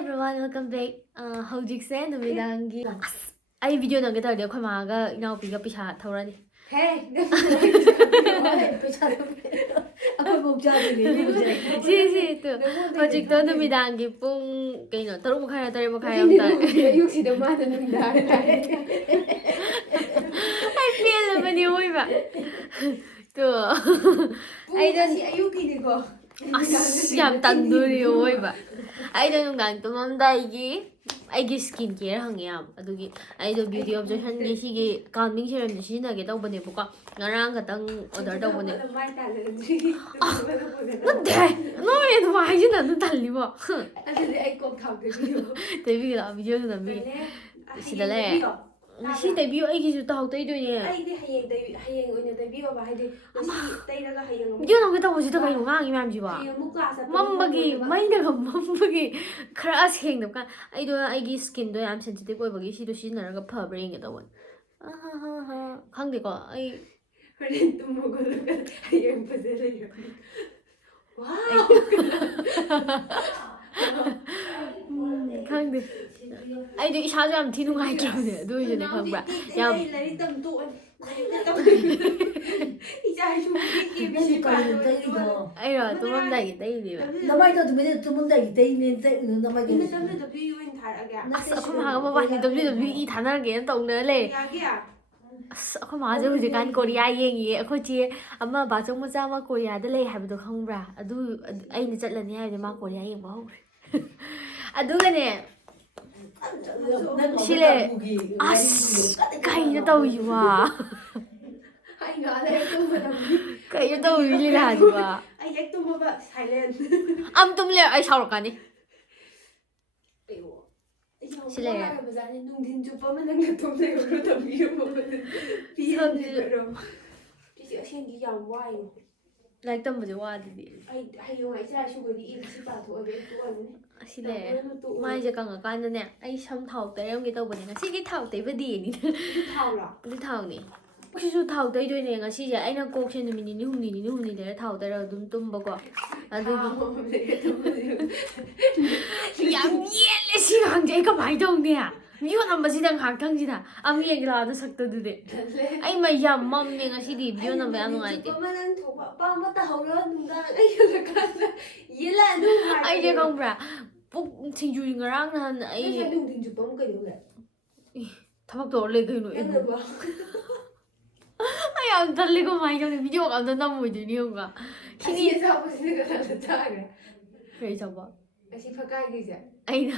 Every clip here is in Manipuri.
everyone, welcome back. Hojikse numidangi. Ai video nang kita dia khoi ma ga inau pi ga pisha thorani. Hey, aku mau jadi ni. Si tu. Hojik tu numidangi pung kaino taruk makhai am tar. Yuk si dah mana numidang. I feel bani oi ba. Tu. Ai dah si ayuk ini ko. Yam tanduri oi ba. Ai dah nungdang tu mamdai gi. ꯑꯩꯒꯤ ꯁ꯭ꯀꯤꯟ ꯀꯦꯌꯔ ꯍꯪꯉꯦ ꯌꯥꯝ ꯑꯗꯨꯒꯤ ꯑꯩꯗꯣ ꯕ꯭ꯌꯨꯇꯤ ꯑꯣꯕꯖꯦꯛꯁꯟꯒꯤ ꯁꯤꯒꯤ ꯀꯥꯜꯃꯤꯡ ꯁꯦꯔꯝꯁꯦ ꯁꯤꯖꯤꯟꯅꯒꯦ ꯇꯧꯕꯅꯦꯕꯀꯣ ꯉꯔꯥꯡ ꯈꯛꯇꯪ ꯑꯣꯔꯗꯔ ꯇꯧꯕꯅꯦ ꯅꯠꯇꯦ ꯅꯣꯏ ꯑꯗꯨꯃꯥꯏ ꯍꯥꯏꯖꯤꯟꯅꯕ ꯇꯜꯂꯤꯕꯣ ꯑꯗꯨꯗꯤ ꯑꯩ ꯀꯣꯛ ꯊꯥꯎꯗꯕꯤꯌꯣ ꯇꯩꯕꯤꯒꯦ ꯂꯥꯛꯑꯣ ꯚꯤꯗꯤꯑꯣꯗꯨ ꯅꯝꯕꯤꯒꯦ ꯁꯤꯗ ꯂꯩꯔꯦ ꯉꯁꯤ ꯇꯩꯕꯤꯌꯣ ꯑꯩꯒꯤꯁꯨ ꯇꯥꯎ ꯇꯩꯗꯣꯏꯅꯦ ꯑꯩꯗꯤ ꯍꯌꯦꯡ ꯑꯣꯏꯅ ꯇꯩꯕꯤꯌꯣꯕ ꯍꯥꯏꯗꯤ ꯉꯁꯤ ꯇꯩꯔꯒ ꯍꯌꯦꯡ ꯚꯤꯗꯤꯑꯣ ꯅꯝꯒꯦ ꯇꯧꯕꯁꯤꯗ ꯀꯩꯅꯣ ꯉꯥꯡꯉꯤ ꯃꯌꯥꯝꯁꯤꯕꯣ ꯍꯌꯦꯡ ꯑꯃꯨꯛ ꯀ꯭ꯂꯥꯁ ꯃꯝꯕꯒꯤ ꯃꯩꯅꯒ ꯃꯝꯕꯒꯤ ꯈꯔ ꯁꯦꯡꯗꯕ ꯀꯥꯟ ꯑꯩꯗꯣ ꯑꯩꯒꯤ ꯁ꯭ꯀꯤꯟꯗꯣ ꯌꯥꯝ ꯁꯦꯟꯁꯤꯇꯤꯚ ꯑꯣꯏꯕꯒꯤ ꯁꯤꯗꯣ ꯁꯤꯖꯤꯟꯅꯔꯒ ꯐꯕ꯭ꯔꯥ ꯌꯦꯡꯒꯦ ꯇꯧꯕꯅꯦ ꯈꯪꯗꯦꯀꯣ ꯑꯩ ꯍꯣꯔꯦꯟ ꯇꯨꯝꯃꯒ ꯍꯌꯦꯡ ꯐꯖꯔ ꯈꯪꯗꯦ ꯑꯩꯗꯣ ꯏꯁꯥꯁꯨ ꯌꯥꯝ ꯊꯤ ꯅꯨꯡꯉꯥꯏꯇ꯭ꯔꯕꯅꯦ ꯑꯗꯨ ꯑꯣꯏꯁꯨꯅꯦ ꯈꯪꯕ꯭ꯔꯥ ꯌꯥꯝ ꯂꯥꯏꯔꯤꯛ ꯇꯝ ꯇꯣꯛꯑꯅꯤ 이자이슈 ꯑꯩꯔꯣ ꯇꯨꯝꯃꯝꯗꯥꯏꯒꯤ ꯇꯩꯔꯤꯕ 너마이도 두면 두문다기 떼이네 너마이도 이미 땀도 비유인 다르게 ꯑꯁ ꯑꯩꯈꯣꯏ ꯃꯥꯒ ꯃꯕꯥꯅꯤ WWE ꯊꯥꯅꯔꯒꯦꯅ ꯇꯧꯅꯔ ꯂꯩ 야기야 ꯑꯁ ꯑꯩꯈꯣꯏ ꯃꯥꯁꯦ ꯍꯧꯖꯤꯛꯀꯥꯟ ꯀꯣꯔꯤꯌꯥ ꯌꯦꯡꯉꯤꯌꯦ ꯑꯩꯈꯣꯏ ꯆꯦ ꯑꯃ ꯕꯥꯆꯧ ꯃꯆꯥ ꯑꯃ ꯀꯣꯔꯤꯌꯥꯗ ꯂꯩ ꯍꯥꯏꯕꯗꯣ ꯈꯪꯕ꯭ꯔꯥ ꯑꯗꯨ ꯑꯩꯅ ꯆꯠꯂꯅꯤ ꯍꯥꯏꯕꯗꯤ ꯃꯥ ꯀꯣꯔꯤꯌా ꯌꯦꯡꯕ ꯍꯧꯈ꯭ꯔꯦ ꯑꯗꯨꯒꯅꯦ ꯁꯤ ꯂꯩꯔꯦ ꯑꯁ ꯀꯩꯅꯣ ꯇꯧꯔꯤꯁꯤꯕꯣ ꯀꯩꯅꯣ ꯇꯧꯔꯤ ꯂꯤꯂꯥꯁꯤꯕꯣ ꯑꯩ ꯍꯦꯛ ꯇꯨꯝꯃꯕ ꯁꯥꯏꯂꯦꯟ ꯑꯝ ꯇꯨꯝ ꯂꯩꯔ ꯑꯩ ꯁꯥꯎꯔꯛꯀꯅꯤ ꯁꯤ ꯂꯩꯔꯦ ꯅꯨꯡꯊꯤꯟ ꯆꯨꯞꯄ ꯑꯃ ꯅꯪꯅ ꯇꯨꯝꯅꯩꯕ꯭ꯔꯣ ꯇꯝꯕꯤꯔꯝꯃꯣ ꯄꯤꯍꯟꯕꯤꯔꯣ ꯁꯤꯁꯦ ꯑꯁꯦꯡꯒꯤ ꯌꯥꯝ ꯋꯥꯏꯌꯦ ꯂꯥꯏꯔꯤꯛ ꯇꯝꯕꯁꯦ ꯋꯥꯗꯗꯤ ꯑꯩ ꯍꯌꯦꯡ ꯏꯆꯥ ꯏꯁꯨꯒꯗꯤ ꯏꯕꯁꯤ ꯄꯥꯊꯣꯛꯑꯒ ꯑꯩ ꯇꯣꯛꯑꯅꯤ ꯑꯁꯤ ꯂꯩꯔꯦ ꯃꯥꯏꯁꯦ ꯀꯪꯉꯀꯥꯟꯗꯅꯦ ꯑꯩ ꯁꯝ ꯊꯥꯎ ꯇꯩꯔꯝꯒꯦ ꯇꯧꯕꯅꯦ ꯉꯁꯤꯒꯤ ꯊꯥꯎ ꯇꯩꯕꯗꯤꯅꯤ ꯑꯗꯨ ꯊꯥꯎꯔꯣ ꯑꯗꯨ ꯊꯥꯎꯅꯤ ꯁꯤꯁꯨ ꯊꯥꯎ ꯇꯩꯗꯣꯏꯅꯦ ꯉꯁꯤꯁꯦ ꯑꯩꯅ ꯀꯣꯛꯁꯦ ꯅꯨꯃꯤꯠ ꯅꯤꯅꯤ ꯍꯨꯝꯅꯤ ꯂꯩꯔ ꯊꯥꯎ ꯇꯩꯔꯒ ꯑꯗꯨꯝ ꯇꯨꯝꯕꯀꯣ ꯑꯗꯨꯒꯤ ꯌꯥꯝ ꯌꯦꯠꯂꯦ ꯁꯤ ꯉꯥꯡꯁꯦ ꯑꯩ ꯀꯃꯥꯏꯅ ꯇꯧꯅꯤ ꯚꯤꯗꯤꯑꯣ ꯅꯝꯕꯁꯤꯗ ꯉꯥꯏꯍꯥꯛꯇꯪꯁꯤꯗ ꯑꯃ ꯌꯦꯡꯒꯦ ꯂꯥꯛꯑꯣ ꯁꯛꯇꯗꯨꯗꯤ ꯑꯩ ꯃꯩ ꯌꯥꯝ ꯃꯝꯃꯦ ꯉꯁꯤꯗꯤ ꯚꯤꯗꯤꯑꯣ ꯅꯝꯕ ꯌꯥꯝ ꯅꯨꯡꯉꯥꯏꯇꯦ ꯅꯪ ꯊꯣꯛꯄ ꯑꯄꯥꯝꯕ ꯇꯧꯍꯧꯔꯣ ꯅꯨꯡꯗꯥꯡ ꯑꯩ ꯌꯦꯜꯂꯀꯥꯟꯗ ꯌꯦꯜꯂꯛꯑꯅꯨ ꯑꯩꯁꯦ ꯈꯪꯕ꯭ꯔꯥ ꯄꯨꯛ ꯁꯤꯡꯖꯨ ꯉꯔꯥꯡ ꯅꯍꯥꯟ ꯑꯩ ꯅꯨꯡꯊꯤꯟ ꯆꯨꯞꯄ ꯑꯃ ꯀꯩꯗꯧꯔꯦ ꯊꯕꯛ ꯇꯧꯔ ꯂꯩ ꯀꯩꯅꯣ ꯅꯪꯅꯕ ꯑꯩ ꯌꯥꯝ ꯇꯜꯂꯦ ꯀꯃꯥꯏꯅ ꯇꯧꯅꯤ ꯚꯤꯗꯤꯑꯣ ꯑꯝꯇ ꯅꯝꯃꯣꯏꯗꯣꯏꯅꯤ ꯌꯦꯡꯉꯨꯒ ꯁꯤꯅꯤ ꯑꯆꯥꯄꯣꯠꯁꯤꯅ ꯀꯅꯥꯗ ꯆꯥꯈ꯭ꯔꯦ ꯀꯔꯤ ꯆꯥꯕ ꯑꯁꯤ ꯐꯀꯥꯏꯒꯤꯁꯦ ꯑꯩꯅ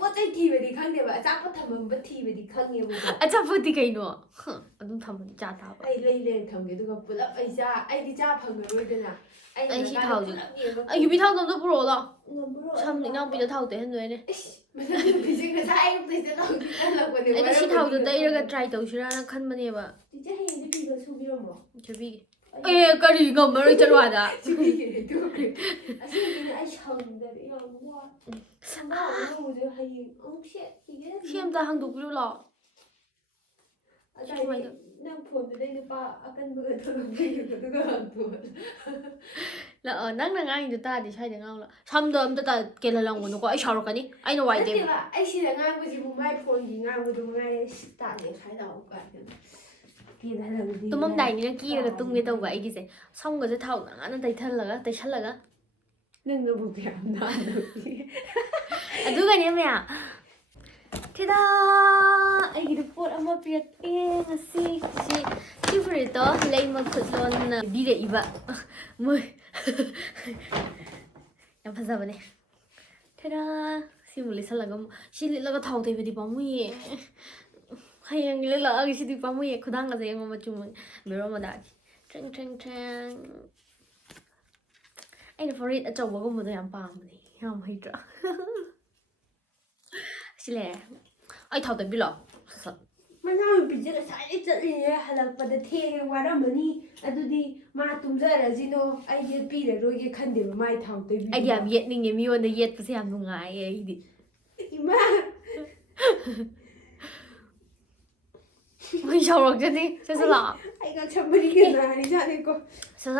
ꯄꯣꯠ ꯆꯩ ꯊꯤꯕꯗꯤ ꯈꯪꯗꯦꯕ ꯑꯆꯥꯄꯣꯠ ꯊꯝꯃꯝꯕ ꯊꯤꯕꯗꯤ ꯈꯪꯉꯦꯕꯀꯣ ꯑꯆꯥꯄꯣꯠꯇꯤ ꯀꯩꯅꯣ ꯑꯗꯨꯝ ꯊꯝꯃꯅꯤ ꯆꯥ ꯇꯥꯕ ꯑꯩ ꯂꯩꯔ ꯊꯝꯒꯦ ꯑꯗꯨꯒ ꯄꯨꯂꯞ ꯑꯩꯗꯤ ꯆꯥ ꯐꯪꯉꯔꯣꯏꯗꯅ ꯑꯩ ꯁꯤ ꯊꯥꯎꯁꯦ ꯑꯩ ꯌꯨꯕꯤ ꯊꯥꯎꯗꯣ ꯑꯝꯇ ꯄꯨꯔꯛꯑꯣ ꯂꯥꯛꯑꯣ ꯁꯝ ꯏꯅꯥꯎꯄꯤꯗ ꯊꯥꯎ ꯇꯩꯍꯟꯗꯣꯏꯅꯦ ꯑꯩꯗꯣ ꯁꯤ ꯊꯥꯎꯗꯣ ꯇꯩꯔꯒ ꯇ꯭ꯔꯥꯏ ꯇꯧꯁꯤꯔꯥꯅ ꯈꯟꯕꯅꯦꯕ ꯆꯤꯆꯦ ꯍꯌꯦꯡꯗꯤ ꯐꯤꯒ ꯁꯨꯕꯤꯔꯝꯃꯣ ꯁꯨꯕꯤꯒꯦ ꯑꯦ ꯀꯔꯤ ꯉꯝꯃꯔꯣꯏ ꯆꯠꯂꯣ ꯑꯥꯗ ꯑꯁꯤꯒꯤꯅꯦ ꯑꯩ ꯁꯪꯗꯔꯦ ꯌꯥꯝ ꯋꯥ ꯈꯣꯡꯒ꯭ꯔꯥꯎ ꯑꯅꯧꯕꯁꯦ ꯍꯌꯦꯡ ꯑꯃꯨꯛ ꯁꯦꯠꯈꯤꯒꯦ ꯁꯤ ꯑꯝꯇ ꯍꯥꯡꯗꯣꯛꯄꯤꯔꯣ ꯂꯥꯛꯑꯣ ꯑꯗꯨꯃꯥꯏꯅ ꯅꯪ ꯐꯣꯟꯗꯨꯗꯩ ꯅꯨꯄꯥ ꯑꯀꯟꯕꯒ ꯊꯣꯛꯂꯛꯄꯤꯌꯨ ꯑꯗꯨꯒ ꯂꯥꯛꯑꯣ ꯅꯪꯅ ꯉꯥꯡꯉꯤꯗꯣ ꯇꯥꯗꯦ ꯁ꯭ꯋꯥꯏꯗ ꯉꯥꯡꯂꯣ ꯁꯝꯗꯣ ꯑꯝꯇ ꯀꯦꯜꯍꯜꯂꯝꯒꯅꯨꯀꯣ ꯑꯩ ꯁꯥꯎꯔꯛꯀꯅꯤ ꯑꯩꯅ ꯋꯥꯏ ꯇꯩꯕ ꯅꯠꯇꯦꯕ ꯑꯩ ꯁꯤꯗ ꯉꯥꯡꯕꯁꯤꯕꯨ ꯃꯥꯏ ꯐꯣꯟꯒꯤ ꯉꯥꯡꯕꯗꯨ ꯉꯥꯏꯔꯦ ꯇꯥꯅꯦ ꯁ꯭ꯋꯥꯏꯗ ꯂꯥꯛꯑꯣ ꯀꯥꯏꯗꯅ ꯇꯨꯝꯃꯝꯗꯥꯏꯅꯤꯅ ꯀꯦꯔꯒ ꯇꯨꯝꯒꯦ ꯇꯧꯕ ꯑꯩꯒꯤꯁꯦ ꯁꯝꯒꯁꯦ ꯊꯥꯎ ꯅꯥꯟꯅ ꯇꯩꯁꯜꯂꯒ ꯅꯪꯅꯕꯨ ꯀꯌꯥꯝ ꯅꯥꯟꯅꯕꯤ ꯑꯗꯨꯒꯅꯦ ꯃꯌꯥꯝ ꯊꯤꯗꯥ ꯑꯩꯒꯤꯗ ꯄꯣꯠ ꯑꯃ ꯄꯤꯔꯛꯑꯦ ꯉꯁꯤ ꯁꯤ ꯐꯨꯔꯤꯠꯇꯣ ꯂꯩꯃ ꯈꯨꯠꯂꯣꯟꯅ ꯄꯤꯔꯛꯏꯕ ꯃꯣꯏ ꯌꯥꯝ ꯐꯖꯕꯅꯦ ꯊꯤꯗꯥ ꯁꯤꯃꯨꯛ ꯂꯤꯠꯁꯜꯂꯒ ꯁꯤ ꯂꯤꯠꯂꯒ ꯊꯥꯎ ꯇꯩꯕꯗꯤ ꯄꯥꯝꯃꯨꯏꯌꯦ ꯍꯌꯦꯡ ꯂꯤꯠꯂꯛꯑꯒ ꯁꯤꯗꯤ ꯄꯥꯝꯃꯨꯏꯌꯦ ꯈꯨꯗꯥꯡꯒꯁꯦ ꯌꯦꯡꯉꯣ ꯃꯆꯨ ꯃꯦꯔꯣ ꯃꯗꯥꯒꯤ ꯇ꯭ꯔꯦꯡ ꯑꯩꯅ ꯐꯨꯔꯤꯠ ꯑꯆꯧꯕꯒꯨꯝꯕꯗꯣ ꯌꯥꯝ ꯄꯥꯝꯕꯅꯦ ꯌꯥꯝ ꯍꯩꯇ꯭ꯔꯥ ꯁꯤ ꯂꯩꯔꯦ ꯑꯩ ꯊꯥꯎ ꯇꯩꯕꯤ ꯂꯥꯛꯑꯣ ꯃꯅꯥꯎꯅꯨꯄꯤꯁꯦ ꯉꯁꯥꯏꯗꯩ ꯆꯠꯂꯤꯅꯦ ꯍꯜꯂꯛꯄꯗ ꯊꯦꯡꯉꯦ ꯋꯥꯔꯝꯃꯅꯤ ꯑꯗꯨꯗꯤ ꯃꯥ ꯇꯨꯝꯖꯔꯁꯤꯅꯣ ꯑꯩ ꯌꯦꯠꯄꯤꯔꯔꯣꯏꯒꯦ ꯈꯟꯗꯦꯕ ꯃꯥꯏ ꯊꯥꯎ ꯇꯩꯕꯤꯕ ꯑꯩꯗꯤ ꯌꯥꯝ ꯌꯦꯠꯅꯤꯡꯉꯦ ꯃꯤꯉꯣꯟꯗ ꯌꯦꯠꯄꯁꯦ ꯌꯥꯝ ꯅꯨꯡꯉꯥꯏꯌꯦ ꯑꯩꯗꯤ ꯏꯃꯥ ꯃꯩ ꯁꯧꯔꯛꯆꯅꯤ ꯁꯠ ꯂꯥꯛꯑꯣ ꯑꯩ ꯉꯛꯁꯝꯕꯗꯤ ꯀꯩꯅꯣ ꯍꯥꯏꯖꯥꯠꯅꯤꯀꯣ ꯁꯠ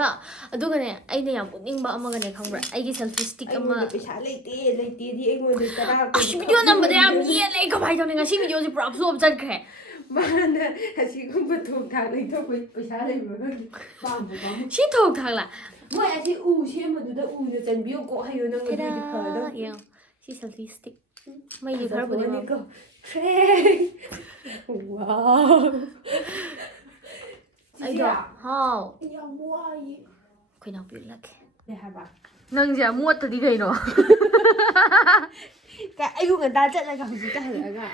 ꯑꯗꯨꯒꯅꯦ ꯑꯩꯅ ꯌꯥꯝ ꯎꯠꯅꯤꯡꯕ ꯑꯃꯒꯅꯦ ꯈꯪꯕ꯭ꯔꯥ ꯑꯩꯒꯤ ꯁꯦꯜꯐꯤ ꯁ꯭ꯇꯤꯛ ꯑꯃ ꯑꯩꯉꯣꯟꯗ ꯄꯩꯁꯥ ꯂꯩꯇꯦꯗꯤ ꯑꯩꯉꯣꯟꯗ ꯇꯔꯥ ꯑꯁ ꯚꯤꯗꯤꯑꯣ ꯅꯝꯕꯗ ꯌꯥꯝ ꯌꯦꯠꯂꯦ ꯀꯃꯥꯏꯅ ꯇꯧꯅꯤ ꯉꯁꯤ ꯚꯤꯗꯤꯑꯣꯁꯦ ꯄꯨꯔꯥ ꯐ꯭ꯂꯣꯞ ꯆꯠꯈ꯭ꯔꯦ ꯃꯥꯅ ꯑꯁꯤꯒꯨꯝꯕ ꯊꯣꯡ ꯊꯥꯛ ꯂꯩꯊꯣꯛꯄ ꯄꯩꯁꯥ ꯂꯩꯕ꯭ꯔꯥ ꯈꯪꯗꯦ ꯄꯥꯝꯃꯨ ꯁꯤ ꯊꯣꯛ ꯊꯥꯛꯂꯥ ꯃꯣꯏ ꯑꯁꯤ ꯎ ꯁꯦꯝꯕꯗꯨꯗ ꯎꯅ ꯆꯟꯕꯤꯌꯣ ꯀꯣꯛ ꯍꯩꯌꯣ ꯅꯪ ꯑꯗꯨꯗꯤ ꯐꯗꯧ ꯌꯦꯡꯉꯣ ꯁꯤ ꯁꯦꯜꯐꯤ ꯁ꯭ꯇꯤꯛ ꯃꯩꯁꯦ ꯈꯔꯕꯨꯗꯤ ꯐꯖꯊꯣꯛꯑꯅꯤꯀꯣ ꯋꯥꯎ ꯑꯩꯗꯣ ꯍꯥꯎ ꯌꯥꯝ ꯋꯥꯏꯌꯦ ꯑꯩꯈꯣꯏ ꯄꯤꯔꯛꯀꯦ ꯀꯩ ꯍꯥꯏꯕ ꯅꯪꯁꯦ ꯃꯣꯠꯇꯗꯤ ꯀꯩꯅꯣ ꯑꯌꯨꯛ ꯉꯟꯇꯥ ꯆꯠꯂꯒ ꯍꯧꯖꯤꯛꯇ ꯍꯜꯂꯛꯑꯒ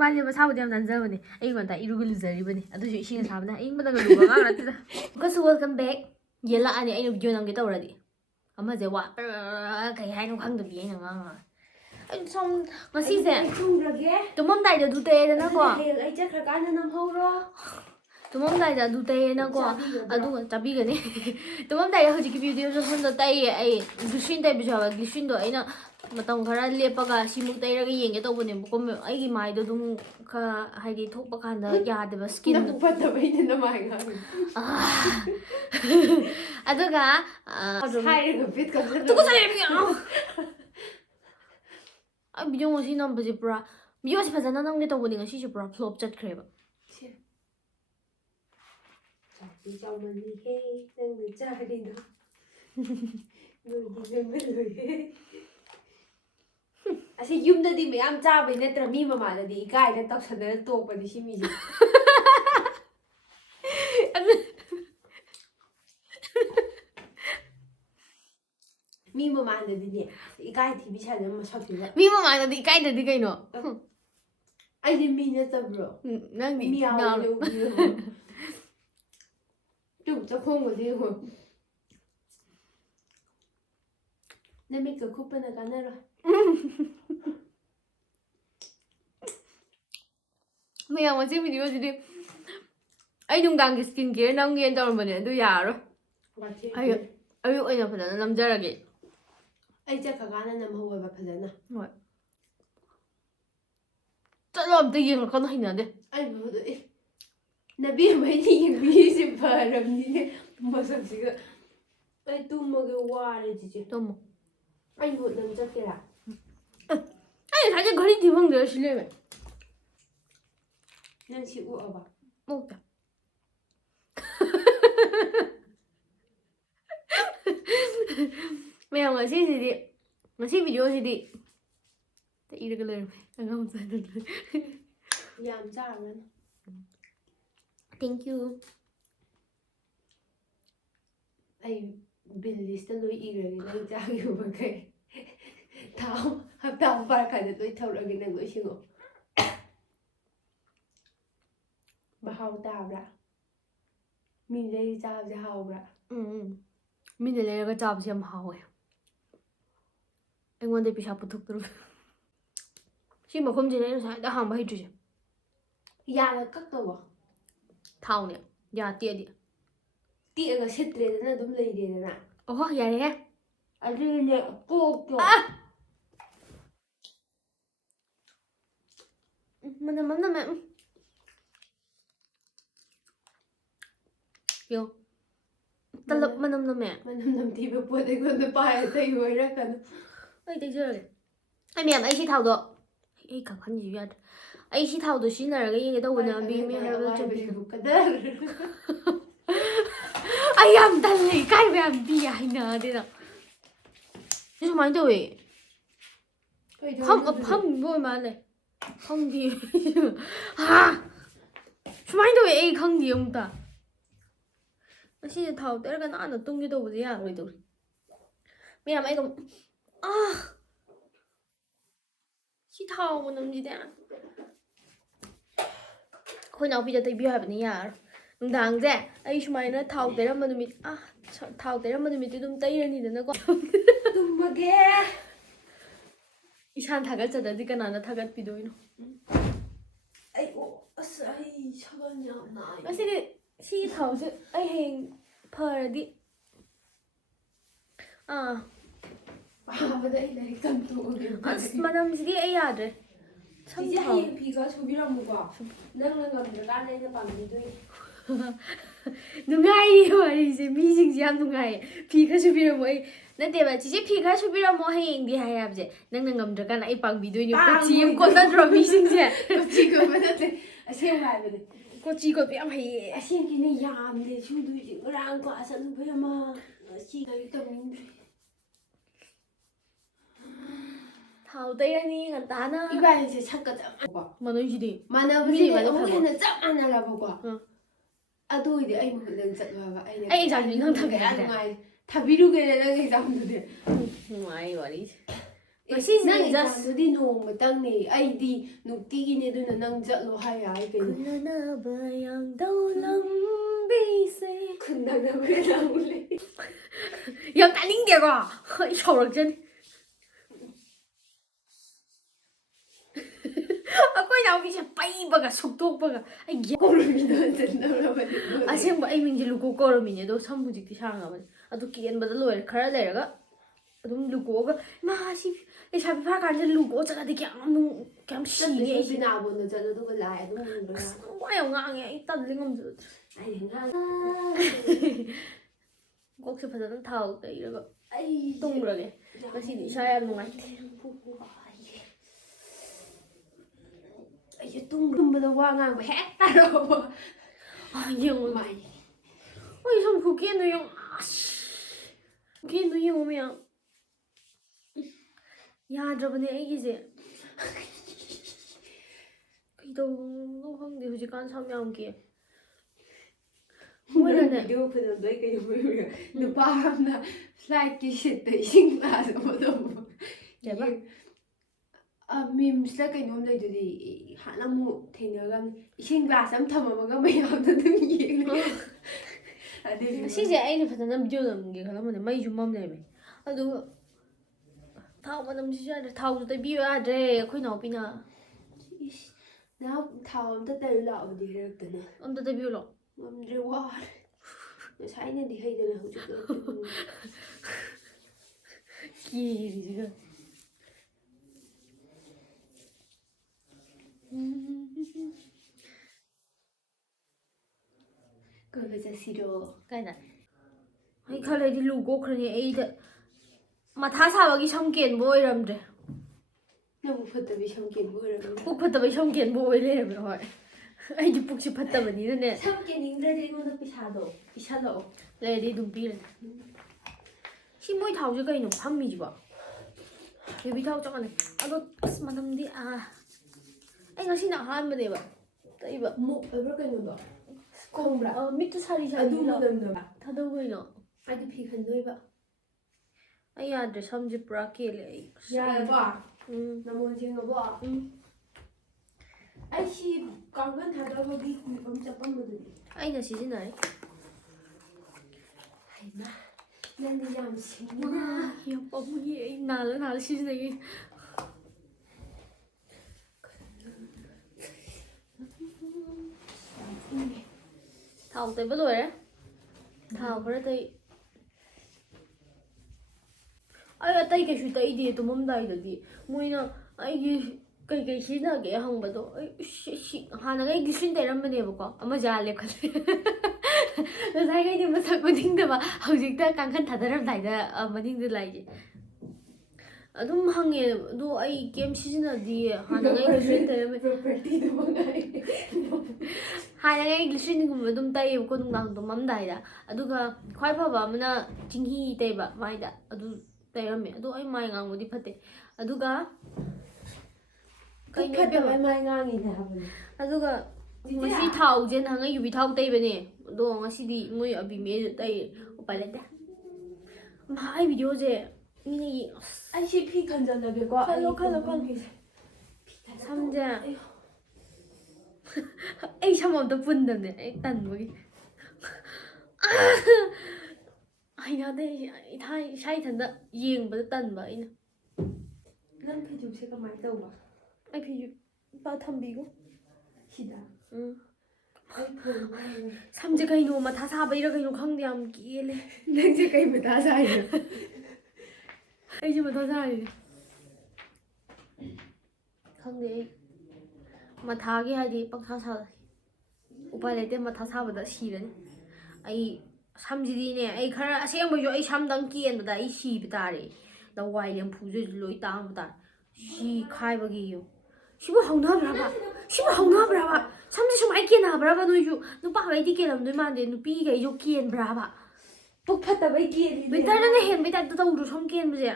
ꯃꯥꯁꯦ ꯃꯁꯥꯕꯨꯗꯤ ꯌꯥꯝ ꯅꯥꯟꯖꯕꯅꯦ ꯑꯌꯨꯛ ꯉꯟꯇꯥ ꯏꯔꯨꯒ ꯂꯨꯖꯔꯤꯕꯅꯤ ꯑꯗꯨꯁꯨ ꯏꯁꯤꯡ ꯑꯁꯥꯕꯅ ꯑꯏꯪꯕꯗꯒ ꯂꯨꯕ ꯑꯉꯥꯡ ꯅꯠꯇꯦꯗ ꯑꯃꯨꯛꯀꯁꯨ ꯋꯦꯜꯀꯝ ꯕꯦꯛ ꯌꯦꯜꯂꯛꯑꯅꯤ ꯑꯩꯅ ꯚꯤꯗꯤꯑꯣ ꯅꯝꯒꯦ ꯇꯧꯔꯗꯤ ꯑꯃꯁꯦ ꯀꯩ ꯍꯥꯏꯅꯣ ꯈꯪꯗꯕꯤ ꯑꯩꯅ ꯉꯥꯡꯉꯒ ꯑꯩ ꯁꯣꯝ ꯉꯁꯤꯁꯦ ꯑꯩ ꯇꯨꯝꯈ꯭ꯔꯒꯦ ꯇꯨꯝꯃꯝꯗꯥꯏꯗ ꯑꯗꯨ ꯇꯩꯌꯦꯗꯅꯀꯣ ꯍꯌꯦꯡ ꯑꯩ ꯆꯠꯈ꯭ꯔꯀꯥꯟꯗ ꯅꯝꯍꯧꯔꯣ ꯇꯨꯝꯃꯝꯗꯥꯏꯗ ꯑꯗꯨ ꯇꯩꯌꯦꯅꯀꯣ ꯑꯗꯨꯒ ꯆꯥꯕꯤꯒꯅꯤ ꯇꯨꯝꯃꯝꯗꯥꯏꯗ ꯍꯧꯖꯤꯛꯀꯤ ꯕ꯭ꯌꯨꯇꯤ ꯂꯣꯁꯟꯗꯣ ꯇꯩꯌꯦ ꯑꯩ ꯒ꯭ꯂꯤꯁꯔꯤꯟ ꯇꯩꯕꯁꯨ ꯌꯥꯎꯋꯦ ꯒ꯭ꯂꯤꯁꯔꯤꯟꯗꯣ ꯑꯩꯅ ꯃꯇꯝ ꯈꯔ ꯂꯦꯞꯄꯒ ꯁꯤꯃꯨꯛ ꯇꯩꯔꯒ ꯌꯦꯡꯒꯦ ꯇꯧꯕꯅꯦꯕꯀꯣ ꯑꯩꯒꯤ ꯃꯥꯏꯗꯣ ꯑꯗꯨꯝ ꯈꯔ ꯍꯥꯏꯗꯤ ꯊꯣꯛꯄ ꯀꯥꯟꯗ ꯌꯥꯗꯦꯕ ꯁ꯭ꯀꯤꯟ ꯅꯪ ꯐꯠꯇꯕꯩꯅꯦ ꯅꯃꯥꯏ ꯉꯥꯡꯉꯤ ꯑꯗꯨꯒ ꯍꯥꯏꯔꯒ ꯕꯤꯠ ꯑꯩ ꯚꯤꯗꯤꯑꯣ ꯉꯁꯤ ꯅꯝꯕꯁꯦ ꯄꯨꯔꯥ ꯚꯤꯗꯤꯑꯣꯁꯦ ꯐꯖꯅ ꯅꯝꯒꯦ ꯇꯧꯕꯅꯦ ꯉꯁꯤꯁꯦ ꯄꯨꯔꯥ ꯐ꯭ꯂꯣꯞ ꯆꯠꯈ꯭ꯔꯦꯕ ꯆꯥꯛꯇꯤ ꯆꯥꯎꯃꯜꯂꯤꯍꯦ ꯅꯪꯅ ꯆꯥꯔꯤꯗꯣ ꯅꯣꯏꯗꯤ ꯑꯁꯤ ꯌꯨꯝꯗꯗꯤ ꯃꯌꯥꯝ ꯆꯥꯕꯩ ꯅꯠꯇ꯭ꯔ ꯃꯤ ꯃꯃꯥꯡꯗꯗꯤ ꯏꯀꯥꯏꯅ ꯇꯧꯁꯟꯅꯔ ꯇꯣꯛꯄꯅꯤ ꯁꯤ ꯃꯤꯁꯦ ꯃꯤ ꯃꯃꯥꯡꯗꯗꯤꯅꯦ ꯏꯀꯥꯏ ꯊꯤꯕꯤ ꯁꯥꯟꯅꯕ ꯃꯁꯛꯁꯤꯒ ꯃꯤ ꯃꯃꯥꯡꯗꯗꯤ ꯏꯀꯥꯏꯗ꯭ꯔꯗꯤ ꯀꯩꯅꯣ ꯑꯩꯗꯤ ꯃꯤ ꯅꯠꯇꯕ꯭ꯔꯣ ꯅꯪꯗꯤ ꯃꯤꯌꯥꯎꯅ ꯎꯕꯤꯔꯕ꯭ꯔꯣ ꯇꯨ ꯆꯈꯣꯡꯒꯗꯤ ꯌꯦꯡꯉꯣ ꯅꯃꯤꯠꯀ ꯈꯨꯞꯄꯅ ꯀꯥꯟꯅꯔꯣꯏ ꯃꯌꯥꯝ ꯉꯁꯤ ꯚꯤꯗꯤꯑꯣꯁꯤꯗꯤ ꯑꯩ ꯅꯨꯡꯗꯥꯡꯒꯤ ꯁ꯭ꯀꯤꯟ ꯀꯦꯌꯔ ꯅꯝꯒꯦꯅ ꯇꯧꯔꯝꯕꯅꯦ ꯑꯗꯨ ꯌꯥꯔꯔꯣꯏ ꯑꯌꯨꯛ ꯑꯣꯏꯅ ꯐꯖꯅ ꯅꯝꯖꯔꯒꯦ ꯑꯩ ꯆꯠꯈ꯭ꯔꯀꯥꯟꯗ ꯅꯝꯍꯧꯋꯦꯕ ꯐꯖꯅ ꯍꯣꯏ ꯆꯠꯂꯣ ꯑꯝꯇ ꯌꯦꯡꯉꯛꯀꯅꯨ ꯍꯩꯅꯗꯦ ꯑꯩꯕꯨꯗ ꯅꯕꯦꯝꯃꯩꯅ ꯌꯦꯡꯕꯤꯔꯤꯁꯦ ꯐꯔꯕꯅꯤꯅꯦ ꯃꯁꯛꯁꯤꯒ ꯑꯩ ꯇꯨꯝꯃꯒꯦ ꯋꯥꯔꯦ ꯆꯤꯆꯦ ꯇꯨꯝꯃꯣ ꯑꯩ ꯃꯍꯨꯠ ꯅꯪ ꯆꯠꯀꯦꯔꯥ ꯑꯩ ꯉꯁꯥꯏꯗꯩ ꯘꯔꯤ ꯊꯤ ꯐꯪꯗ꯭ꯔꯦ ꯁꯤ ꯂꯩꯔꯦ ꯅꯪ ꯁꯤ ꯎꯛꯑꯕ ꯑꯣꯛꯇ ꯃꯌꯥꯝ ꯉꯁꯤ ꯚꯤꯗꯤꯑꯣꯁꯤꯗꯤ ꯏꯔꯒ ꯂꯩꯔꯝꯃꯦ ꯑꯉꯥꯡ ꯌꯥꯝ ꯆꯥꯔꯨꯔꯅꯨ ꯊꯦꯡꯛ ꯌꯨ ꯑꯩ ꯕꯤꯜ ꯂꯤꯁꯇ ꯂꯣꯏ ꯏꯈ꯭ꯔꯒꯦ ꯅꯪ ꯆꯥꯈꯤꯕꯈꯩ ꯍꯞꯇꯥ ꯑꯃ ꯐꯥꯔꯀꯥꯟꯗ ꯂꯣꯏ ꯊꯧꯔꯛꯑꯒꯦ ꯅꯪ ꯂꯣꯏ ꯁꯤꯡꯉꯣ ꯃꯍꯥꯎ ꯇꯥꯕ꯭ꯔꯥ ꯃꯤꯗꯩ ꯆꯥꯕꯁꯦ ꯍꯥꯎꯕ꯭ꯔꯥ ꯃꯤꯅ ꯂꯩꯔꯒ ꯆꯥꯕꯁꯦ ꯌꯥꯝ ꯍꯥꯎꯋꯦ ꯑꯩꯉꯣꯟꯗ ꯄꯩꯁꯥ ꯄꯨꯊꯣꯛꯇ꯭ꯔꯣ ꯁꯤ ꯃꯐꯝꯁꯤꯅ ꯑꯩꯅ ꯉꯁꯥꯏꯗ ꯍꯥꯡꯕ ꯍꯩꯇ꯭ꯔꯤꯁꯦ ꯌꯥꯅ ꯀꯛꯇꯧꯕ ꯊꯥꯎꯅꯦ ꯌꯥ ꯇꯦꯛꯑꯗꯤ ꯇꯦꯛꯑꯒ ꯁꯤꯠꯇ꯭ꯔꯦꯗꯅ ꯑꯗꯨꯝ ꯂꯩꯔꯦꯗꯅ ꯑꯣꯍꯣ ꯌꯥꯔꯦꯍꯦ ꯑꯗꯨꯅꯦ ꯀꯣꯛꯇꯣ ꯃꯅꯝ ꯑꯃ ꯅꯝꯃꯦ ꯌꯣ ꯇꯂꯞ ꯃꯅꯝ ꯅꯝꯃꯦ ꯃꯅꯝ ꯅꯝꯊꯤꯕ ꯄꯣꯠ ꯑꯩꯉꯣꯟꯗ ꯄꯥꯏꯔ ꯇꯩ ꯑꯣꯏꯔꯛꯀꯅꯨ ꯑꯩ ꯇꯩꯖꯔꯒꯦ ꯑꯩ ꯃꯌꯥꯝ ꯑꯩ ꯁꯤ ꯊꯥꯎꯗꯣ ꯑꯩ ꯈꯪꯍꯟꯁꯤꯁꯨ ꯌꯥꯗ꯭ꯔꯦ ꯑꯩ ꯁꯤ ꯊꯥꯎꯗꯣ ꯁꯤꯖꯤꯟꯅꯔꯒ ꯌꯦꯡꯒꯦ ꯇꯧꯕꯅꯦ ꯕꯤꯃꯤ ꯍꯦꯔꯕꯦꯜ ꯆꯦꯝꯄꯤꯗꯣ ꯑꯩ ꯌꯥꯝ ꯇꯜꯂꯦ ꯏꯀꯥꯏꯕ ꯌꯥꯝ ꯄꯤ ꯍꯩꯅꯗꯦꯅ ꯁꯤ ꯁꯨꯃꯥꯏꯅ ꯇꯧꯋꯦ ꯐꯝꯕ ꯑꯣꯏ ꯃꯥꯜꯂꯦ ꯈꯪꯗꯦ ꯁꯨꯃꯥꯏꯅ ꯇꯧꯋꯦ ꯑꯩ ꯈꯪꯗꯦ ꯑꯃꯨꯛꯇ ꯉꯁꯤꯁꯦ ꯊꯥꯎ ꯇꯩꯔꯒ ꯅꯥꯟꯅ ꯇꯨꯝꯒꯦ ꯇꯧꯕꯁꯦ ꯌꯥꯔꯣꯏꯗꯧꯔꯤ ꯃꯌꯥꯝ ꯑꯩꯒ ꯁꯤ ꯊꯥꯎ ꯃꯅꯝꯁꯤꯗꯤ ꯑꯩꯈꯣꯏ ꯏꯅꯥꯎꯄꯤꯗ ꯇꯩꯕꯤꯌꯨ ꯍꯥꯏꯕꯅꯤ ꯌꯥꯔꯣꯏ ꯅꯨꯡꯗꯥꯡꯁꯦ ꯑꯩ ꯁꯨꯃꯥꯏꯅ ꯊꯥꯎ ꯇꯩꯔꯝꯕ ꯅꯨꯃꯤꯠ ꯊꯥꯎ ꯇꯩꯔꯝꯕ ꯅꯨꯃꯤꯠꯇꯤ ꯑꯗꯨꯝ ꯇꯩꯔꯅꯤꯗꯅꯀꯣ ꯇꯨꯝꯃꯒꯦ ꯏꯁꯥꯅ ꯊꯥꯒꯠꯆꯗ꯭ꯔꯗꯤ ꯀꯅꯥꯅ ꯊꯥꯒꯠꯄꯤꯗꯣꯏꯅꯣ ꯑꯩ ꯁꯒꯟ ꯌꯥꯝ ꯅꯥꯏ ꯉꯁꯤꯗꯤ ꯁꯤꯒꯤ ꯊꯥꯎꯁꯦ ꯑꯩ ꯍꯌꯦꯡ ꯐꯔꯗꯤ ꯄꯥꯕꯗ ꯑꯩ ꯂꯥꯏꯔꯤꯛ ꯇꯝꯊꯣꯛꯑꯒꯦ ꯑꯁ ꯃꯅꯝꯁꯤꯗꯤ ꯑꯩ ꯌꯥꯗ꯭ꯔꯦ ꯁꯝ ꯆꯤꯆꯦ ꯊꯥꯎ ꯍꯌꯦꯡ ꯐꯤꯒ ꯁꯨꯕꯤꯔꯝꯃꯨꯀꯣ ꯅꯪꯅ ꯉꯝꯗ꯭ꯔꯀꯥꯟꯗ ꯑꯩꯅ ꯄꯥꯡꯕꯤꯗꯣꯏꯅꯦ ꯅꯨꯡꯉꯥꯏꯔꯤ ꯋꯥꯔꯤꯁꯦ ꯃꯤꯁꯤꯡꯁꯦ ꯌꯥꯝ ꯅꯨꯡꯉꯥꯏꯌꯦ ꯐꯤ ꯈꯔ ꯁꯨꯕꯤꯔꯝꯃꯣ ꯑꯩ ꯅꯠꯇꯦꯕ ꯆꯤꯆꯦ ꯐꯤ ꯈꯔ ꯁꯨꯕꯤꯔꯝꯃꯣ ꯍꯌꯦꯡꯗꯤ ꯍꯥꯏ ꯍꯥꯏꯕꯁꯦ ꯅꯪꯅ ꯉꯝꯗ꯭ꯔꯀꯥꯟꯗ ꯑꯩ ꯄꯥꯡꯕꯤꯗꯣꯏꯅꯦ ꯀꯣꯆꯤ ꯑꯃ ꯀꯣꯟꯅꯗ꯭ꯔꯣ ꯃꯤꯁꯤꯡꯁꯦ ꯀꯣꯆꯤ ꯀꯣꯠꯄ ꯅꯠꯇꯦ ꯑꯁꯦꯡꯕ ꯍꯥꯏꯕꯅꯦ ꯀꯣꯆꯤ ꯀꯣꯠꯄ ꯌꯥꯝ ꯍꯩꯌꯦ ꯑꯁꯦꯡꯀꯤꯅꯦ ꯌꯥꯝꯗꯦ ꯁꯨꯗꯣꯏꯁꯦ ꯉꯔꯥꯡ ꯀ꯭ꯂꯥꯁ ꯆꯠꯂꯨꯕꯩ ꯑꯃ ꯉꯁꯤ ꯂꯥꯏꯔꯤꯛ ꯇꯝꯅꯤꯡꯗ꯭ꯔꯤ ꯊꯥꯎ ꯇꯩꯔꯅꯤ ꯉꯟꯇꯥꯅ ꯏꯕꯥꯅꯤꯁꯦ ꯁꯛꯀ ꯆꯞ ꯃꯥꯟꯅꯕ ꯃꯅꯨꯡꯁꯤꯗꯤ ꯃꯥꯟꯅꯕꯁꯤꯗꯤ ꯃꯤꯅꯤ ꯑꯃꯨꯛ ꯃꯥꯟꯅ ꯍꯦꯟꯅ ꯆꯞ ꯃꯥꯟꯅꯔꯕꯀꯣ ꯎꯝ. ꯑꯗꯨ ꯑꯣꯏꯗꯤ ꯑꯩ ꯃꯍꯨꯠ ꯅꯪ ꯆꯠꯂꯣ ꯍꯥꯏꯕ ꯑꯩꯅ ꯑꯩ ꯑꯦꯛꯖꯥꯝꯗꯤ ꯅꯪ ꯀꯌꯥ ꯊꯝꯕꯤꯗ꯭ꯔꯦ. ꯅꯨꯡꯉꯥꯏ ꯊꯥꯕꯤꯔꯨꯒꯦꯅ ꯅꯪ ꯑꯦꯛꯖꯥꯝꯗꯨꯗꯤ ꯅꯨꯡꯉꯥꯏ ꯋꯥꯔꯤꯁꯦ ꯉꯁꯤꯁꯦ ꯅꯪ ꯖꯁ ꯑꯦꯛꯖꯥꯝꯗꯨꯗꯤ ꯅꯣꯡꯃꯇꯪꯅꯦ ꯑꯩꯗꯤ ꯅꯨꯡꯇꯤꯒꯤꯅꯦ ꯑꯗꯨꯅ ꯅꯪ ꯆꯠꯂꯣ ꯍꯥꯏ ꯌꯥꯏ ꯀꯩꯅꯣ ꯈꯨꯟꯅꯅꯕ ꯌꯥꯡꯗꯧ ꯂꯝꯕꯤꯁꯦ ꯈꯨꯟꯗꯅꯕ ꯌꯥꯝ ꯂꯩ ꯌꯥꯝ ꯇꯥꯅꯤꯡꯗꯦꯀꯣ ꯑꯩ ꯁꯥꯎꯔꯛꯆꯅꯤ ꯑꯩꯈꯣꯏ ꯅꯥꯎꯄꯤꯁꯦ ꯄꯩꯕꯒ ꯁꯨꯛꯇꯣꯛꯄꯒ ꯑꯩ ꯀꯧꯔꯃꯤꯗꯣ ꯆꯠꯅꯔꯕꯅꯤ ꯑꯁꯦꯡꯕ ꯑꯩ ꯃꯤꯡꯁꯦ ꯂꯨꯀꯣꯛ ꯀꯧꯔꯝꯃꯤꯅꯦ ꯑꯗꯣ ꯁꯝ ꯍꯧꯖꯤꯛꯇꯤ ꯁꯥꯡꯉꯕꯅꯤ ꯑꯗꯨ ꯀꯦꯟꯕꯗ ꯂꯣꯏꯔꯦ ꯈꯔ ꯂꯩꯔꯒ ꯑꯗꯨꯝ ꯂꯨꯀꯣꯛꯑꯒ ꯃꯥ ꯁꯤ ꯂꯩꯁꯥꯕꯤ ꯐꯥꯔꯀꯥꯟꯁꯤꯗ ꯂꯨꯀꯣꯛꯑ ꯆꯠꯂꯗꯤ ꯀꯌꯥꯝ ꯁꯤꯒꯦ ꯆꯠꯂꯁꯨ ꯑꯩꯁꯦ ꯕꯤꯅꯥꯕꯣꯟꯗ ꯆꯠꯂꯣ ꯑꯗꯨꯒ ꯂꯥꯏ ꯑꯗꯨꯝ ꯎꯕ꯭ꯔꯥ ꯋꯥ ꯌꯥꯝ ꯉꯥꯡꯉꯦ ꯑꯩ ꯇꯜꯂꯤ ꯉꯝꯖꯗ꯭ꯔꯦ ꯑꯩ ꯉꯥꯡ ꯀꯣꯛꯁꯦ ꯐꯖꯅ ꯊꯥꯎ ꯇꯩꯔꯒ ꯑꯩ ꯇꯨꯝꯈ꯭ꯔꯒꯦ ꯉꯁꯤꯗꯤ ꯏꯁꯥ ꯌꯥꯝ ꯅꯨꯡꯉꯥꯏꯇꯦ ꯑꯩꯁꯦ ꯇꯨꯝꯕꯗ ꯋꯥ ꯉꯥꯡꯕ ꯍꯦꯛ ꯇꯥꯔꯛꯑꯕ ꯌꯦꯡꯉꯨ ꯃꯥꯏ ꯍꯣꯏ ꯁꯝ ꯈꯨꯀꯦꯟꯗꯣ ꯌꯦꯡꯉꯨ ꯑꯁ ꯈꯨꯀꯦꯟꯗꯣ ꯌꯦꯡꯉꯨ ꯃꯌꯥꯝ ꯌꯥꯗ꯭ꯔꯕꯅꯦ ꯑꯩꯒꯤꯁꯦ ꯀꯩꯗꯧꯅꯣ ꯈꯪꯗꯦ ꯍꯧꯖꯤꯛꯀꯥꯟ ꯁꯝ ꯌꯥꯝ ꯀꯦ ꯃꯣꯏꯅꯅꯦ ꯚꯤꯗꯤꯑꯣ ꯐꯖꯕꯗꯣ ꯑꯩ ꯀꯩꯗꯧꯕꯩ ꯅꯨꯄꯥ ꯑꯃꯅ ꯐ꯭ꯂꯥꯏꯠꯀꯤ ꯁꯤꯠꯇ ꯏꯁꯤꯡ ꯒ꯭ꯂꯥꯁ ꯑꯃꯗꯣ ꯀꯩꯕ? ꯃꯤꯝꯁꯇ ꯀꯩꯅꯣꯝ ꯂꯩꯗꯨꯗꯤ ꯍꯥꯟꯅ ꯑꯃꯨꯛ ꯊꯦꯡꯅꯒꯝꯅꯤ ꯏꯁꯤꯡ ꯒ꯭ꯂꯥꯁ ꯑꯃ ꯊꯝꯃꯝꯃꯒ ꯃꯌꯥꯝꯗ ꯑꯗꯨꯝ ꯌꯦꯡꯉꯦ ꯁꯤꯁꯦ ꯑꯩꯅ ꯐꯖꯅ ꯚꯤꯗꯤꯑꯣ ꯅꯝꯒꯦ ꯈꯜꯂꯝꯕꯅꯦ ꯃꯩꯁꯨ ꯃꯝ ꯂꯩꯔꯝꯃꯦ ꯑꯗꯨꯒ ꯊꯥꯎ ꯃꯅꯝꯁꯤꯁꯨ ꯌꯥꯗ꯭ꯔꯦ ꯊꯥꯎꯁꯨ ꯇꯩꯕꯤꯌꯨ ꯌꯥꯗ꯭ꯔꯦ ꯑꯩꯈꯣꯏ ꯏꯅꯥꯎꯄꯤꯅ ꯅꯍꯥꯛ ꯊꯥꯎ ꯑꯝꯇ ꯇꯩꯔꯨ ꯂꯥꯛꯑꯣꯗꯤ ꯍꯥꯏꯔꯛꯇꯅ ꯑꯝꯇ ꯇꯩꯕꯤꯌꯨ ꯂꯥꯛꯑꯣ ꯉꯝꯗ꯭ꯔꯦ ꯋꯥꯔꯦ ꯉꯁꯥꯏꯅꯗꯤ ꯍꯩꯗꯅ ꯍꯧꯖꯤꯛꯇ ꯀꯤꯔꯤꯁꯤꯒ ꯀꯣꯏꯕ ꯆꯠꯁꯤꯔꯣ ꯀꯥꯏꯗ ꯑꯩ ꯈꯜꯂꯗꯤ ꯂꯨ ꯀꯣꯛꯈ꯭ꯔꯅꯤ ꯑꯩꯗ ꯃꯊꯥ ꯁꯥꯕꯒꯤ ꯁꯝ ꯀꯦꯟꯕ ꯑꯣꯏꯔꯝꯗ꯭ꯔꯦ ꯅꯪꯕꯨ ꯐꯠꯇꯕꯤ ꯁꯝ ꯀꯦꯟꯕ ꯑꯣꯏꯔꯝꯃꯤ ꯄꯨꯛ ꯐꯠꯇꯕꯩ ꯁꯝ ꯀꯦꯟꯕ ꯑꯣꯏ ꯂꯩꯔꯝꯃꯦ ꯍꯣꯏ ꯑꯩꯗꯤ ꯄꯨꯛꯁꯦ ꯐꯠꯇꯕꯅꯤꯅꯅꯦ ꯁꯝ ꯀꯦꯟꯅꯤꯡꯗ꯭ꯔꯗꯤ ꯑꯩꯉꯣꯟꯗ ꯄꯩꯁꯥꯗꯣ ꯄꯤꯁꯜꯂꯛꯑꯣ ꯂꯩꯔꯗꯤ ꯑꯗꯨꯝ ꯄꯤꯔꯅꯤ ꯁꯤ ꯃꯣꯏ ꯊꯥꯎꯁꯦ ꯀꯩꯅꯣ ꯐꯝꯃꯤꯁꯤꯕꯣ ꯌꯨꯕꯤ ꯊꯥꯎ ꯆꯞ ꯃꯥꯟꯅꯩ ꯑꯗꯣ ꯑꯁ ꯃꯅꯝꯗꯤ ꯑꯩ ꯉꯁꯤꯅ ꯑꯍꯥꯟꯕꯅꯦꯕ ꯇꯩꯕ ꯃꯨꯛ ꯑꯣꯏꯕ꯭ꯔꯥ ꯀꯩꯅꯣꯗꯣ ꯈꯪꯕ꯭ꯔꯥ ꯃꯤꯠꯇꯨ ꯁꯥꯔꯤ ꯁꯥꯔꯤ ꯑꯗꯨ ꯃꯅꯝꯗꯣ ꯊꯥꯗꯧ ꯀꯩꯅꯣ ꯑꯩꯗꯤ ꯐꯤ ꯈꯟꯗꯣꯏꯕ ꯑꯩ ꯌꯥꯗ꯭ꯔꯦ ꯁꯝꯁꯦ ꯄꯨꯔꯥ ꯀꯦꯜꯂꯦ ꯑꯩ ꯌꯥꯔꯕꯣ ꯎꯝ ꯅꯃꯣꯟ ꯁꯦꯡꯉꯕꯣ ꯑꯩ ꯁꯤ ꯀꯥꯡꯈꯟ ꯊꯥꯗꯕꯒꯤ ꯀꯨꯏꯐꯝ ꯆꯠꯄꯝꯕꯗꯨꯗꯤ ꯑꯩꯅ ꯁꯤꯖꯤꯟꯅꯔꯤ ꯍꯩꯃꯥ ꯅꯪꯗꯤ ꯌꯥꯝ ꯁꯤꯡꯉꯤꯅ ꯌꯥꯝ ꯄꯥꯝꯃꯨꯏꯌꯦ ꯑꯩ ꯅꯥꯜꯂ ꯁꯤꯖꯤꯟꯅꯒꯦ ꯊꯥꯎ ꯇꯩꯕ ꯂꯣꯏꯔꯦ ꯊꯥꯎ ꯈꯔ ꯇꯩ ꯑꯩ ꯑꯇꯩ ꯀꯩꯁꯨ ꯇꯩꯗꯦ ꯇꯨꯝꯃꯝꯗꯥꯏꯗꯗꯤ ꯃꯣꯏꯅ ꯑꯩꯒꯤ ꯀꯩꯀꯩ ꯁꯤꯖꯤꯟꯅꯒꯦ ꯍꯪꯕꯗꯣ ꯑꯩ ꯍꯥꯟꯅꯒꯩ ꯒ꯭ꯂꯤꯁꯔꯤꯟ ꯇꯩꯔꯝꯕꯅꯦꯕꯀꯣ ꯑꯃ ꯖꯥ ꯂꯦꯞꯈꯠꯂꯦ ꯉꯁꯥꯏꯈꯩꯗꯤ ꯃꯁꯛ ꯃꯅꯤꯡꯗꯕ ꯍꯧꯖꯤꯛꯇ ꯀꯥꯡꯈꯟ ꯊꯥꯗꯔꯝꯗꯥꯏꯗ ꯃꯅꯤꯡꯗ ꯂꯥꯛꯏꯁꯦ ꯑꯗꯨꯝ ꯍꯪꯉꯦ ꯑꯗꯣ ꯑꯩ ꯀꯩꯝ ꯁꯤꯖꯤꯟꯅꯗꯤꯌꯦ ꯍꯥꯟꯅꯉꯩ ꯒ꯭ꯂꯤꯁꯔꯤꯟ ꯇꯩꯔꯝꯃꯦ ꯄ꯭ꯔꯣꯄꯔꯇꯤꯗꯨ ꯃꯉꯥꯏ ꯍꯥꯟꯅꯉꯩ ꯒ꯭ꯂꯤꯁꯔꯤꯟꯒꯨꯝꯕ ꯑꯗꯨꯝ ꯇꯩꯌꯦꯕꯀꯣ ꯅꯨꯡꯗꯥꯡ ꯇꯨꯝꯃꯝꯗꯥꯏꯗ ꯑꯗꯨꯒ ꯈ꯭ꯋꯥꯏ ꯐꯕ ꯑꯃꯅ ꯆꯤꯡꯍꯤ ꯇꯩꯕ ꯃꯥꯏꯗ ꯑꯗꯨ ꯇꯩꯔꯝꯃꯦ ꯑꯗꯣ ꯑꯩ ꯃꯥꯏ ꯉꯥꯡꯕꯗꯤ ꯐꯠꯇꯦ ꯑꯗꯨꯒ ꯀꯩꯅꯣ ꯏꯕꯦꯝꯃ ꯐꯠꯇꯕꯩ ꯃꯥꯏ ꯉꯥꯡꯉꯤꯅꯦ ꯍꯥꯏꯕꯅꯤ ꯑꯗꯨꯒ ꯉꯁꯤ ꯊꯥꯎꯁꯦ ꯅꯍꯥꯟꯉꯩ ꯌꯨꯕꯤ ꯊꯥꯎ ꯇꯩꯕꯅꯦ ꯑꯗꯣ ꯉꯁꯤꯗꯤ ꯃꯣꯏ ꯑꯕꯤꯃꯦꯗ ꯇꯩ ꯎꯄꯥꯏ ꯂꯩꯇꯦ ꯑꯩ ꯚꯤꯗꯤꯑꯣꯁꯦ ꯃꯤꯅ ꯑꯩ ꯁꯤ ꯐꯤ ꯈꯟꯖꯜꯂꯒꯦꯀꯣ ꯈꯜꯂꯣ ꯁꯝꯁꯦ ꯑꯩ ꯁꯝ ꯑꯝꯇ ꯄꯨꯟꯗꯕꯅꯦ ꯑꯩ ꯇꯟꯕꯒꯤ ꯍꯩꯅꯗꯦ ꯏꯁꯥ ꯏꯊꯟꯇ ꯌꯦꯡꯕꯗ ꯇꯟꯕ ꯑꯩꯅ ꯅꯪ ꯐꯩꯖꯨꯞꯁꯦ ꯀꯃꯥꯏꯅ ꯇꯧꯕ ꯑꯩ ꯐꯤꯁꯨ ꯊꯝꯕꯤꯒꯣ ꯁꯤꯗ ꯎꯝ ꯑꯩ ꯐꯣꯟ ꯄꯥꯏꯔꯦ ꯁꯝꯁꯦ ꯀꯩꯅꯣ ꯃꯊꯥ ꯁꯥꯕꯩꯔꯥ ꯀꯩꯅꯣ ꯈꯪꯗꯦ ꯌꯥꯝ ꯀꯦꯜꯂꯦ ꯅꯪꯁꯦ ꯀꯩ ꯃꯊꯥ ꯁꯥꯏꯅꯣ ꯑꯩꯁꯨ ꯃꯊꯥ ꯁꯥꯔꯤꯅꯦ ꯈꯪꯗꯦ ꯑꯩ ꯃꯊꯥꯒꯤ ꯍꯥꯏꯗꯤ ꯄꯪꯁꯥ ꯁꯥꯗꯦ ꯎꯄꯥꯏ ꯂꯩꯇꯦ ꯃꯊꯥ ꯁꯥꯕꯗ ꯁꯤꯔꯅꯤ ꯑꯩ ꯁꯝꯁꯤꯗꯤꯅꯦ ꯑꯩ ꯈꯔ ꯑꯁꯦꯡꯕꯩꯁꯨ ꯑꯩ ꯁꯝꯗꯪ ꯀꯦꯟꯕꯗ ꯑꯩ ꯁꯤꯕ ꯇꯥꯔꯦ ꯂꯋꯥꯏ ꯂꯦꯝꯐꯨꯁꯤꯁꯨ ꯂꯣꯏ ꯇꯥꯡꯕ ꯇꯥꯔꯦ ꯁꯤ ꯈꯥꯏꯕꯒꯤ ꯁꯤꯕꯨ ꯍꯧꯅꯕ꯭ꯔꯕ ꯁꯤꯕꯨ ꯍꯧꯅꯕ꯭ꯔꯕ ꯁꯝꯁꯦ ꯁꯨꯃꯥꯏꯅ ꯀꯦꯟꯅꯕ꯭ꯔꯕ ꯅꯣꯏꯁꯨ ꯅꯨꯄꯥꯈꯩꯗꯤ ꯀꯦꯜꯂꯝꯗꯣꯏ ꯃꯥꯟꯗꯦ ꯅꯨꯄꯤꯈꯩꯁꯨ ꯀꯦꯟꯕ꯭ꯔꯕ ꯄꯨꯛ ꯐꯠꯇꯕꯩ ꯀꯦꯜꯂꯤꯅꯦ ꯋꯤꯟꯇꯔꯗꯅ ꯍꯦꯟꯕꯩ ꯇꯥꯏꯞꯇ ꯇꯧꯗ꯭ꯔꯣ ꯁꯝ ꯀꯦꯟꯕꯁꯦ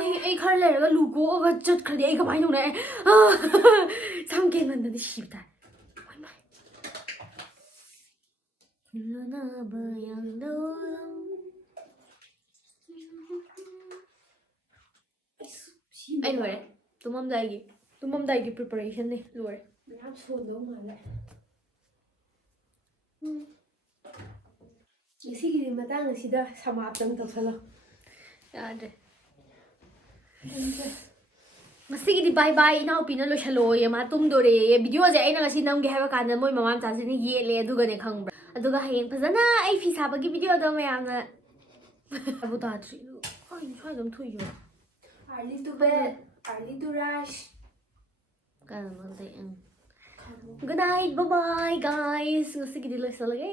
ꯑꯩ ꯈꯔ ꯂꯩꯔꯒ ꯂꯨ ꯀꯣꯛꯑꯒ ꯆꯠꯈ꯭ꯔꯗꯤ ꯑꯩ ꯀꯃꯥꯏꯅ ꯇꯧꯅ ꯁꯝ ꯀꯦꯟꯃꯟꯗꯗꯤ ꯁꯤꯕ ꯇꯥꯔꯦ ꯑꯩ ꯂꯣꯏꯔꯦ ꯇꯨꯝꯃꯝꯗꯥꯏꯒꯤ ꯄ꯭ꯔꯤꯄꯔꯦꯁꯟꯅꯦ ꯂꯣꯏꯔꯦ ꯃꯌꯥꯝ ꯁꯣꯟꯗꯧ ꯃꯥꯜꯂꯦ ꯉꯁꯤꯒꯤꯗꯤ ꯃꯇꯥꯡ ꯑꯁꯤꯗ ꯁꯃꯥꯞꯇꯪ ꯇꯧꯁꯜꯂꯣ ꯌꯥꯗ꯭ꯔꯦ ꯉꯁꯤꯒꯤꯗꯤ ꯕꯥꯏ ꯕꯥꯏ ꯏꯅꯥꯎꯄꯤꯅ ꯂꯣꯏꯁꯜꯂꯛꯑꯣꯌꯦ ꯃꯥ ꯇꯨꯝꯗꯣꯔꯦꯌꯦ ꯚꯤꯗꯤꯑꯣꯁꯦ ꯑꯩꯅ ꯉꯁꯤ ꯅꯝꯒꯦ ꯍꯥꯏꯕ ꯀꯥꯟꯗ ꯃꯣꯏ ꯃꯃꯥ ꯃꯆꯥꯁꯤꯅ ꯌꯦꯠꯂꯦ ꯑꯗꯨꯒꯅꯦ ꯈꯪꯕ꯭ꯔꯥ ꯑꯗꯨꯒ ꯍꯌꯦꯡ ꯐꯖꯅ ꯑꯩ ꯐꯤ ꯁꯥꯕꯒꯤ ꯚꯤꯗꯤꯑꯣꯗꯣ ꯃꯌꯥꯝꯅ ꯑꯕꯨ ꯇꯥꯗ꯭ꯔꯤ ꯀꯩꯅꯣ ꯁ꯭ꯋꯥꯏꯗ ꯑꯗꯨꯝ ꯊꯣꯛꯏꯁꯤꯕꯣ early to bed early to rise good night bye bye guys ꯉꯁꯤꯒꯤꯗꯤ ꯂꯣꯏꯁꯜꯂꯒꯦ